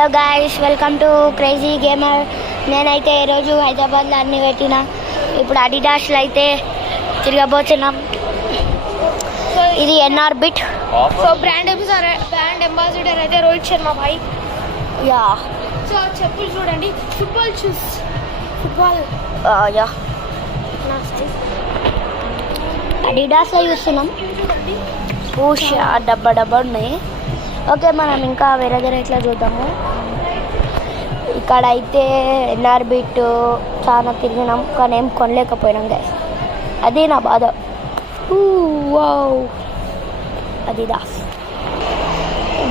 Hello guys, welcome to crazy gamer. నేనైతే ఈరోజు హైదరాబాద్లో అన్ని పెట్టిన. ఇప్పుడు అడిడాస్లో అయితే తిరగబోతున్నాం. ఇది NR bit. So brand ambassador అయితే రోహిత్ శర్మ భాయ్. యా. సో చెప్పులు చూడండి, ఫుట్బాల్ షూస్. ఫుట్బాల్ యా అడిడాస్లో చూస్తున్నాం. పూషా డబ్బా ఉన్నాయి. ఓకే, మనం ఇంకా వేరే దగ్గర ఇట్లా చూద్దాము. ఇక్కడ అయితే ఎన్ఆర్ బిట్ చాలా తిరిగినాం, కానీ ఏం కొనలేకపోయినాం గైస్. అది నా బాధ. వావ్, అది దాస్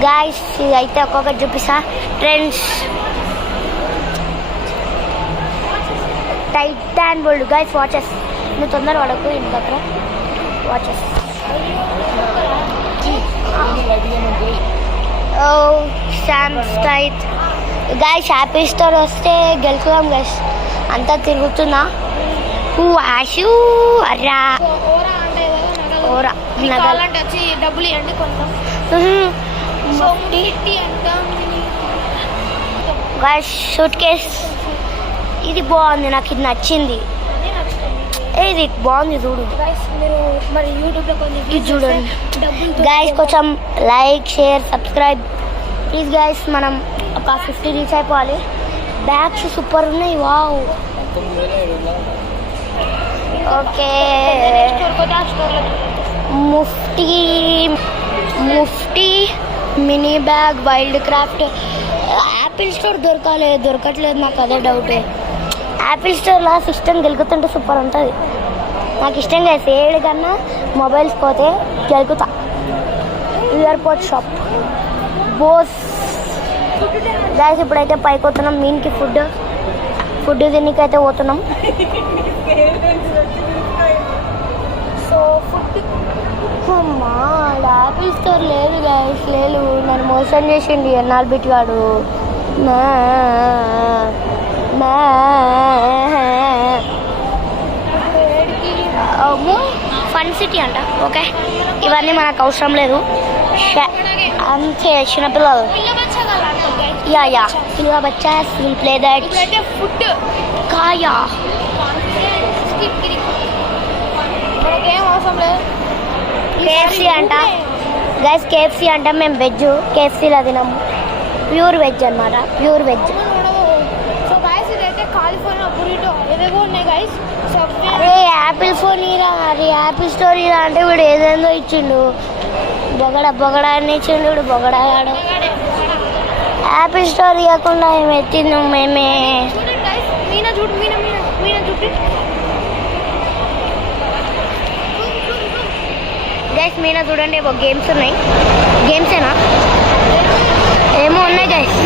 గైస్. ఇది అయితే ఒక్కొక్కటి చూపిస్తా. ట్రెండ్స్ టైటాన్ బోల్డ్ గైస్. వాచెస్ నువ్వు తొందర పడకు, ఇంటి దగ్గర వాచెస్. శాంస్టైట్ గైస్. హ్యాపీ స్టోర్ వస్తే గెలుచుదాం గైస్. అంతా తిరుగుతున్నా. ఆశు అర్రా ఓరా కావాలంటే వచ్చి డబ్బులు ఇవ్వండి కొంటాం. గైస్ సూట్ కేస్ ఇది బాగుంది, నాకు ఇది నచ్చింది. ఇది బాగుంది చూడు మీరు మరి యూట్యూబ్లో కొంచెం ఇది చూడండి గైస్. కొంచెం like, share, subscribe please guys. మనం ఒక 50 రీచ్ అయిపోవాలి. బ్యాగ్స్ సూపర్ ఉన్నాయి. Wow. Okay, Mufti mini bag, Wildcraft. Apple store దొరకట్లేదు నాకు, అదే డౌట్. యాపిల్ స్టోర్లో సిస్టమ్ గెలుకుతుంటే సూపర్ ఉంటుంది. నాకు ఇష్టం గైస్. 7 కన్నా మొబైల్స్ పోతే గెలుకుతా. Airport shop Bose guys. ఇప్పుడైతే పైకి పోతున్నాం. మీన్కి ఫుడ్ తినకైతే పోతున్నాం. సో ఫుడ్ అమ్మా యాపిల్ స్టోర్ లేదు గైస్, లేదు. నన్ను మోసం చేసిండి ఎన్ఆర్ బిట్ గాడు. ఫన్ సిటీ అంట. ఓకే, ఇవన్నీ మనకు అవసరం లేదు. అంతే, చిన్నపిల్లలు. యా పిల్ల బచ్చా విల్ ప్లే దట్. ఫుడ్ కాయా మనకేం అవసరం లేదు. కేఎఫ్సీ అంట గైస్. కేఎఫ్సీ అంట. మేము వెజ్ కేఎఫ్సీలో తినము. ప్యూర్ వెజ్ అనమాట, ప్యూర్ వెజ్. సో గైస్ ఇదైతే కాలిఫోర్నియా బురిటో ఏదేదో ఉన్నాయి గైస్. సో అరే యాపిల్ ఫోన్ ఇరా, అరే యాపిల్ స్టోర్ ఇరా అంటే వీడు ఏదేందో ఇచ్చిండు. బొగడా అని ఇచ్చిండు వీడు. బొగడాడు. యాపిల్ స్టోర్ ఇవ్వకుండా ఏమి ఎత్తిందాం మేమే. మీనా చూడు, మీనా చూడు గైస్. మీనా చూడండి, ఒక గేమ్స్ ఉన్నాయి. గేమ్సేనా ఏమో ఉన్నాయి గైస్.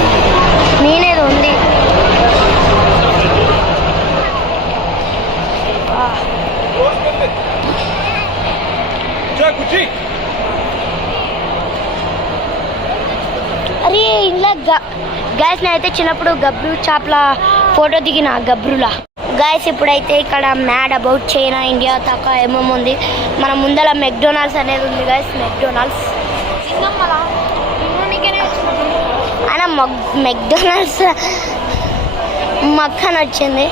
మీనేదో ఉంది. అరే ఇంట్లో గైస్ నేనైతే చిన్నప్పుడు గబ్రు చాప్ల ఫోటో దిగిన గబ్రులా గైస్. ఇప్పుడైతే ఇక్కడ మ్యాడ్ అబౌట్ చైనా, ఇండియా తక్క ఏమేమి ఉంది. మన ముందర మెక్డొనాల్డ్స్ అనేది ఉంది గైస్. మెక్డొనాల్డ్స్ అయినా మెక్డొనాల్డ్స్ మక్కన వచ్చింది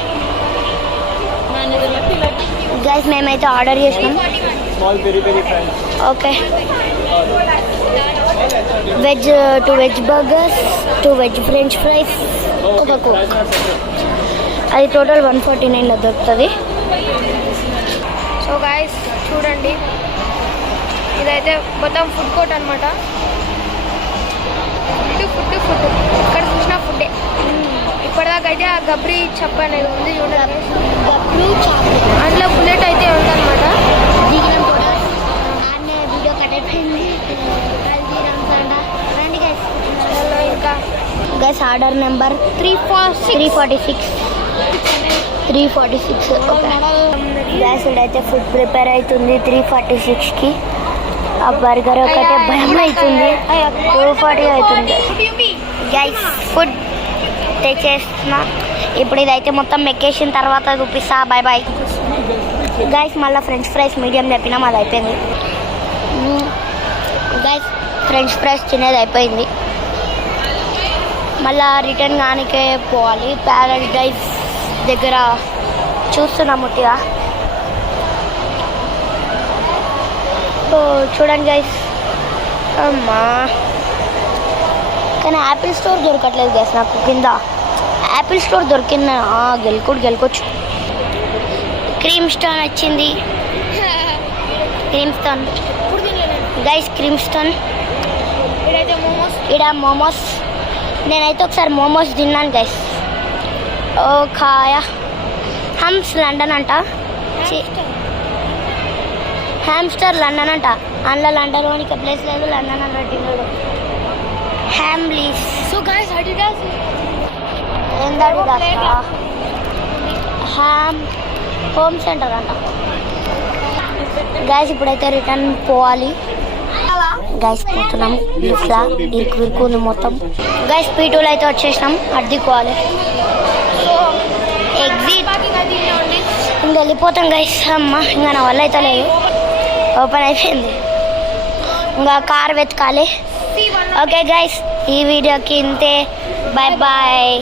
గైస్. మేమైతే ఆర్డర్ చేసినాం. Okay, veg 2 veg burgers, 2 veg French fries, ఒక కోక్. అది టోటల్ 149లో దొరుకుతుంది. సో గైస్ చూడండి, ఇదైతే మొత్తం ఫుడ్ కోర్ట్ అనమాట. ఫుడ్ ఇక్కడ చూసిన ఫుడ్డే. ఇప్పటిదాకా అయితే ఆ గబ్రీ చప్ప అనేది ఉంది చూడండి. గబ్రు చాప్ అందులో బుల్లెట్ అయితే ఉందన్నమాట. దిగినాం కూడా. అన్నీ వీడియో కనెక్ట్ అయింది. రండి గైస్. ఇంకా guys order number 346. Okay gas ఇక్కడైతే ఫుడ్ ప్రిపేర్ అవుతుంది 346కి. ఆ బర్గర్ ఒకటే భయం అవుతుంది. 240 అవుతుంది గైస్. ఫుడ్ తెచ్చేస్తున్నా. ఇప్పుడు ఇదైతే మొత్తం ఎక్కేసిన తర్వాత చూపిస్తా. Bye guys. మళ్ళీ ఫ్రెంచ్ ఫ్రైస్ మీడియం చెప్పినాం, అది అయిపోయింది గైస్. ఫ్రెంచ్ ఫ్రైస్ తినేది అయిపోయింది. మళ్ళా రిటర్న్ కానికే పోవాలి. ప్యారడైజ్ దగ్గర చూస్తున్నాం ముట్టిగా. చూడండి గైస్. అమ్మా కానీ యాపిల్ స్టోర్ దొరకట్లేదు గైస్ నాకు. కింద యాపిల్ స్టోర్ దొరికింది. గెలుకోవచ్చు. క్రీమ్ స్టోన్ వచ్చింది. Cream stone guys. Cream stone ఇక్కడ మోమోస్. నేనైతే ఒకసారి మోమోస్ తిన్నాను గైస్. ఓ ఖాయా హమ్స్ లండన్ అంట. హ్యామ్స్టర్ లండన్ అంట. అందులో లండన్లోనికి ప్లేస్ లేదు. లండన్ అని పెట్టినాడు. హ్యామ్లీస్. సో గైస్ అడిడాస్ ఏందడి హ్యామ్ హోమ్ సెంటర్ అంట గైస్. ఇప్పుడైతే రిటర్న్ పోవాలి గైస్. పోతున్నాం. లిఫ్ట్లా ఇరుకుంది మొత్తం గైస్. P2లో అయితే వచ్చేసినాం. అడ్డుకోవాలి. సో ఎగ్జిట్ ఇంకా వెళ్ళిపోతాం గైస్. అమ్మ ఇంకా నా వల్ల అయితే లేదు. ఓపెన్ అయిపోయింది. ఇంకా కార్ వెతకాలి. ఓకే గైస్, ఈ వీడియోకి ఇంతే. Bye bye.